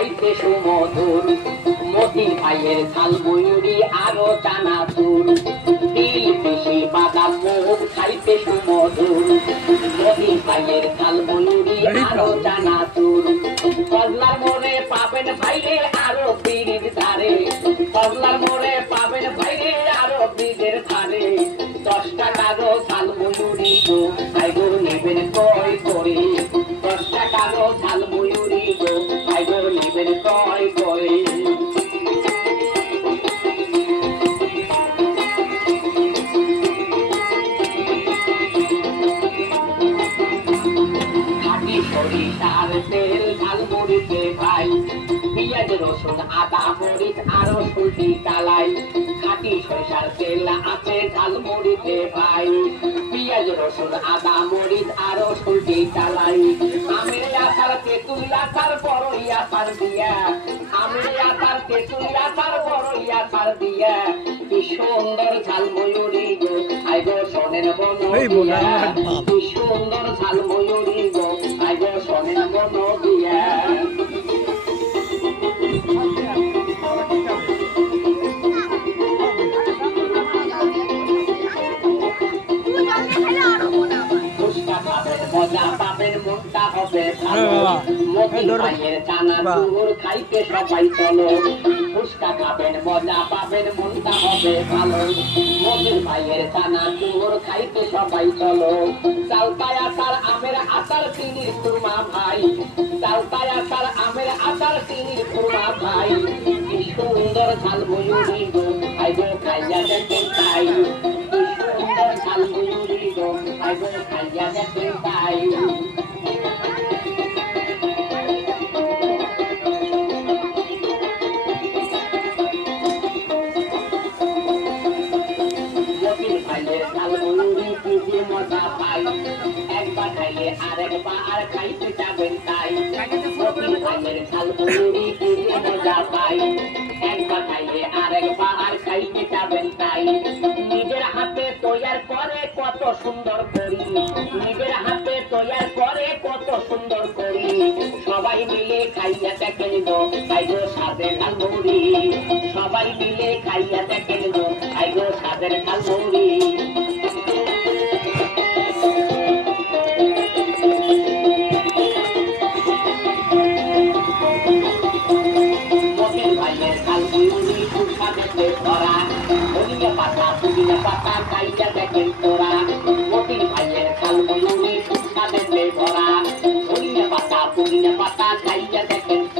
খাইতে সুমধুর মতিন ভাইয়ের ঝাল ময়ূরী আরো চানাচুর তিল বেশি বাদাম মুগ খাইতে সুমধুর মতিন ভাইয়ের ঝাল ময়ূরী আরো চানাচুর কজলার মোড়ে পাবেন ভাইরে আরো পিড়ির ধারে কজলার মোড়ে পাবেন ভাইরে আরো পিড়ের ধারে 10 টাকারও ঝাল ময়ূরী গো আইগো নেবেন কয় করে 10 টাকারও ঝাল ময়ূরী গো আইগো নেবেন কয় করে খাঁটি সরিষার তেল ঝালমুড়িতে ভাই পেঁয়াজ রসুন আদা মরিচ আরো সুটি চালাই খাঁটি সরিষার তেল আছে ঝালমুড়িতে ভাই পেঁয়াজ রসুন আদা মরিচ আরো সুটি চালাই আমের আচার তেঁতুল আচার বড়ই আচার দিয়া আমের আচার তেঁতুল আচার বড়ই আচার দিয়া কি সুন্দর ঝালময়ূরী গো আইগো সোনের বন দিয়া কি সুন্দর ঝালময়ূরী গো আইগো সোনের বন দিয়া মজা পাবেন মনটা হবে ভালো মতিন ভাইয়ের চানাচুর খাইতে সবাই চলো ফুচকা খাবেন মজা পাবেন মনটা হবে ভালো মতিন ভাইয়ের চানাচুর খাইতে সবাই চলো চালতায় আচার আমের আচার চিনির খুরমা ভাই চালতায় আচার আমের আচার চিনির খুরমা ভাই কি সুন্দর ঝালময়ূরী গো আইগো খাইয়া দেখেন তাই কি সুন্দর ঝালময়ূরী গো আইগো খাইয়া দেখেন তাই মজা পাই একবার খাইলে আরেকবার খাইতে যাবেন তাই মতিন ভাইয়ের ঝালমুড়ি খুবই মজা পাই একবার খাইলে আরেকবার খাইতে যাবেন তাই নিজের হাতে তৈয়ার করে কত সুন্দর করি নিজের হাতে তৈয়ার করে কত সুন্দর করি সবাই মিলে খাইয়া দেখেন গো আইগো স্বাদের ঝালমুড়ি সবাই মিলে খাইয়া দেখেন গো আইগো স্বাদের ঝালমুড়ি মতিন ভাইয়ের ঝালমুড়ি সুস্বাদে ভরা ধনিয়া পাতা পুদিনা পাতা খাইয়া